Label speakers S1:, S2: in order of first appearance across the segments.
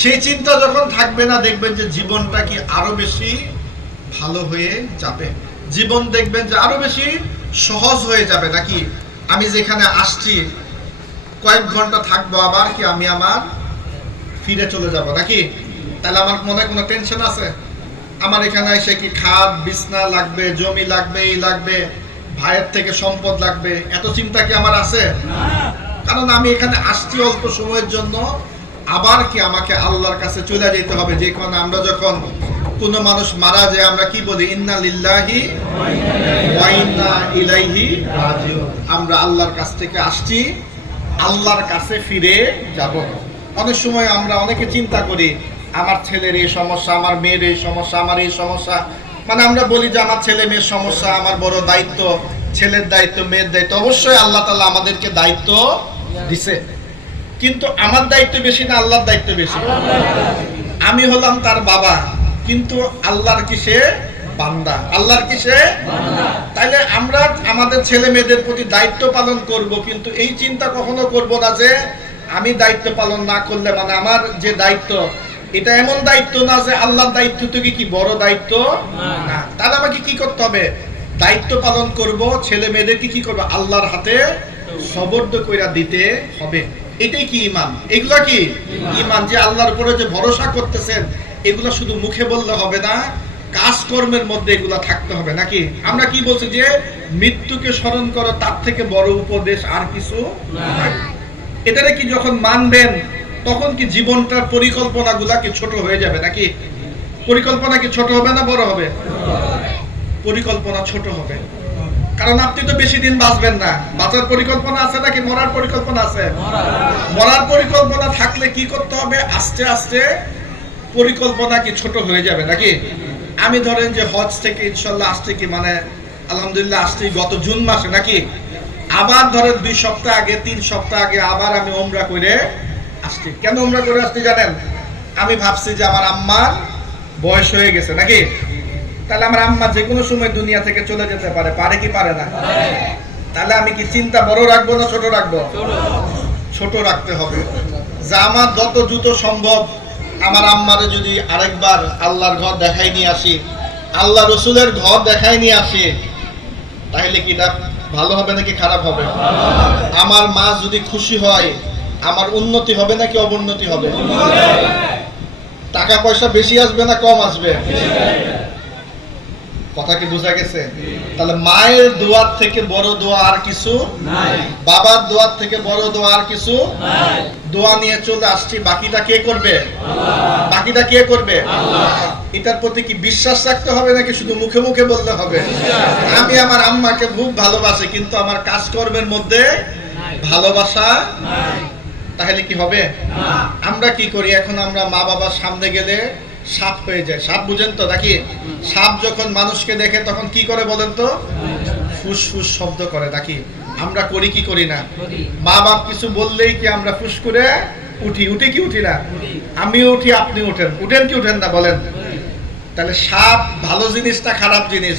S1: সেই চিন্তা যখন থাকবে না দেখবেন যে জীবনটা কি আরও বেশি ভালো হয়ে যাবে। জীবন দেখবেন যে আরও বেশি সহজ হয়ে যাবে। নাকি আমি যেখানে আসছি কয়েক ঘণ্টা থাকব আবার কি আমি আমার ফিরে চলে যাব? নাকি? তাহলে আমার মনে কোনো টেনশন আছে? আমার এখানে এসে কি খাদ বিছনা লাগবে জমি লাগবে এই লাগবে ভাইয়ের থেকে সম্পদ লাগবে এত চিন্তা কি আমার আছে? কারণ আমি এখানে আসছি অল্প সময়ের জন্য আবার কি আমাকে আল্লাহর কাছে চলে যেতে হবে? যে কারণে আমরা যখন কোনো মানুষ মারা যায়, আমরা কি বলি? ইন্না লিল্লাহি ইলাইহি আমরা আল্লাহর কাছ থেকে আসছি, আল্লাহর কাছে ফিরে যাব। অনেক সময় আমরা অনেকে চিন্তা করি, আমার ছেলের এই সমস্যা, আমার মেয়ের এই সমস্যা, আমার এই সমস্যা। মানে আমরা বলি যে, আমার ছেলে মেয়ের সমস্যা, আমার বড় দায়িত্ব, ছেলের দায়িত্ব, মেয়ের দায়িত্ব। অবশ্যই আল্লাহ তালা আমাদেরকে দায়িত্ব দিছে। কিন্তু আমার দায়িত্ব বেশি না আল্লাহর দায়িত্ব বেশি। আমি হলাম তার বাবা কিন্তু আল্লাহর কিসে বান্দা? আল্লাহর কিসে তাইলে আমরা আমাদের ছেলে মেয়েদের প্রতি দায়িত্ব পালন করব কিন্তু এই চিন্তা কখনো করব না যে আমি দায়িত্ব পালন না করলে মানে আমার যে দায়িত্ব এটা এমন দায়িত্ব না যে আল্লাহর দায়িত্ব থেকে কি বড় দায়িত্ব? না। তাহলে আমাকে কি করতে হবে? দায়িত্ব পালন করব ছেলে মেয়েদেরকে কি করব? আল্লাহর হাতে সবর্দ কইরা দিতে হবে। এটাই কি ইমান এগুলা কি? ইমান যে আল্লাহর উপরে যে ভরসা করতেছেন এগুলো শুধু মুখে বললে হবে না কাজকর্মের মধ্যে এগুলা থাকতে হবে নাকি? আমরা কি বলছি যে মৃত্যুকে স্মরণ করো তার থেকে বড় উপদেশ আর কিছু নাই। এটারে কি যখন মানবেন তখন কি জীবনটার পরিকল্পনাগুলা কি ছোট হয়ে যাবে নাকি? পরিকল্পনা কি ছোট হবে না বড় হবে। পরিকল্পনা ছোট হবে। কারণ আপনি তো বেশি দিন বাঁচবেন না। বাঁচার পরিকল্পনা আছে নাকি? মরার পরিকল্পনা আছে? মরার পরিকল্পনা থাকলে কি করতে হবে? আস্তে আস্তে পরিকল্পনা কি ছোট হয়ে যাবে নাকি? আমি ধরেন যে হজ থেকে ইনশাল্লাহ আসছে কি মানে আলহামদুলিল্লাহ আসছি গত জুন মাসে নাকি? আবার ধরেন দুই সপ্তাহ আগে, তিন সপ্তাহ আগে আবার আমি ওমরা করে আসছি। কেন ওমরা করে আসছি জানেন? আমি ভাবছি যে আমার আম্মার বয়স হয়ে গেছে নাকি? তাহলে আমার আম্মা যে কোনো সময় দুনিয়া থেকে চলে যেতে পারে পারে কি পারে না? তাহলে আমি কি চিন্তা বড় রাখব না ছোট রাখব? ছোট রাখতে হবে। যা আমার যত দ্রুত সম্ভব আমার আম্মারে যদি আরেকবার আল্লাহর ঘর দেখাই নিয়ে আসি, আল্লাহ রসুলের ঘর দেখাই নিয়ে আসি, তাহলে কি এটা ভালো হবে নাকি খারাপ হবে? আমার মা যদি খুশি হয়, আমার উন্নতি হবে নাকি অবনতি হবে? টাকা পয়সা বেশি আসবে না কম আসবে? কথা কি বোঝা গেছে? তাহলে মায়ের দোয়ার থেকে বড় দোয়া আর কিছু বাবার দোয়ার থেকে বড় দোয়া আর কিছু দোয়া নিয়ে চলে আসছি। বাকিটা কে করবে? বাকিটা কে করবে? এটার প্রতি কি বিশ্বাস রাখতে হবে নাকি শুধু মুখে মুখে বলতে হবে? আমি আমার আম্মাকে খুব ভালোবাসি কিন্তু আমার কাজকর্মের মধ্যে ভালোবাসা তাহলে কি হবে? আমরা কি করি? এখন আমরা মা বাবার সামনে গেলে সাপ হয়ে যায়। সাপ বুঝেন তো নাকি? সাপ যখন মানুষকে দেখে তখন কি করে বলেন তো? ফুস ফুস শব্দ করে নাকি? আমরা করি কি করি না? মা বাপ কিছু বললেই কি আমরা ফুস করে উঠি? উঠি কি উঠি না? আমিও উঠি আপনি উঠেন। উঠেন কি উঠেন না বলেন? তাহলে সাপ ভালো জিনিস না খারাপ জিনিস?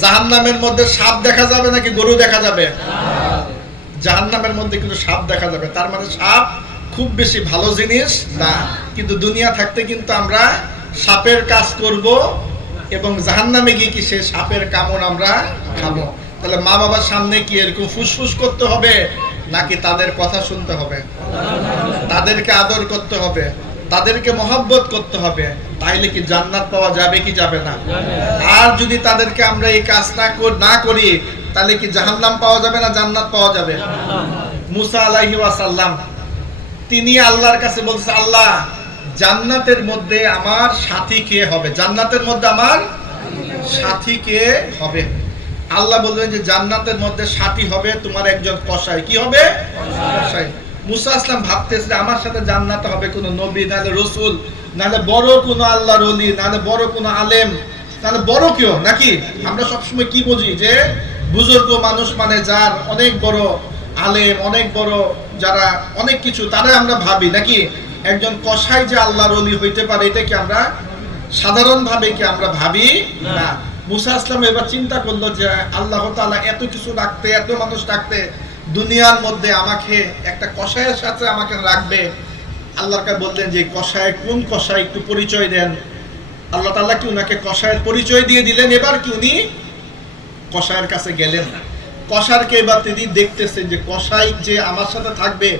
S1: জাহান্নামের মধ্যে সাপ দেখা যাবে নাকি গরু দেখা যাবে? জাহান্নামের মধ্যে কিন্তু সাপ দেখা যাবে। তার মানে সাপ খুব বেশি ভালো জিনিস না। কিন্তু দুনিয়া থাকতে কিন্তু আমরা সাপের কাজ করব এবং জাহান্নামে গিয়ে কি সে সাপের কামড় আমরা খাব। তাহলে মা বাবার সামনে কি এরকম ফুসফুস করতে হবে নাকি তাদের কথা শুনতে হবে? তাদেরকে আদর করতে হবে, তাদেরকে মহব্বত করতে হবে, তাইলে কি জান্নাত পাওয়া যাবে কি যাবে না? আর যদি তাদেরকে আমরা এই কাজ না না করি, তাহলে কি জাহান্নাম পাওয়া যাবে না জান্নাত পাওয়া যাবে? মুসা আলাইহি ওয়াসাল্লাম, তিনি আল্লাহর কাছে বলছে আল্লাহ জান্নাতের মধ্যে আমার সাথী কে হবে? জান্নাতের মধ্যে আমার সাথী কে হবে? আল্লাহ বললেন যে জান্নাতের মধ্যে সাথী হবে তোমার একজন কসাই। কি হবে? কসাই। মুসা আসলাম ভাবতেছে আমার সাথে জান্নাতে হবে কোনো নবী, নাহলে রসুল, নাহলে বড় কোনো আল্লাহর অলি নাহলে বড় কোনো আলেম তাহলে বড় কেউ? নাকি? আমরা সবসময় কি বুঝি যে বুজুর্গ মানুষ মানে যার অনেক বড় আলেম, অনেক বড় যারা অনেক কিছু তারা আমরা ভাবি, নাকি? একজন কসাই যে আল্লাহর অলি হইতে পারে এটা কি আমরা সাধারণভাবে কি আমরা ভাবি? না। মুসা আসলাম এবার চিন্তা করল যে আল্লাহ তাআলা এত কিছু রাখতে এত মানুষ রাখতে দুনিয়ার মধ্যে আমাকে একটা কসাইয়ের সাথে আমাকে রাখবে। আল্লাহর কাছে বললেন যে কষায় কোন কষায় একটু পরিচয় দেন। আল্লাহ তাআলা কি উনাকে কষায়ের পরিচয় দিয়ে দিলেন? এবার কি উনি কষায়ের কাছে গেলেন না। কষারকে এবার তিনি দেখতেছেন যে কষাই যে আমার সাথে থাকবে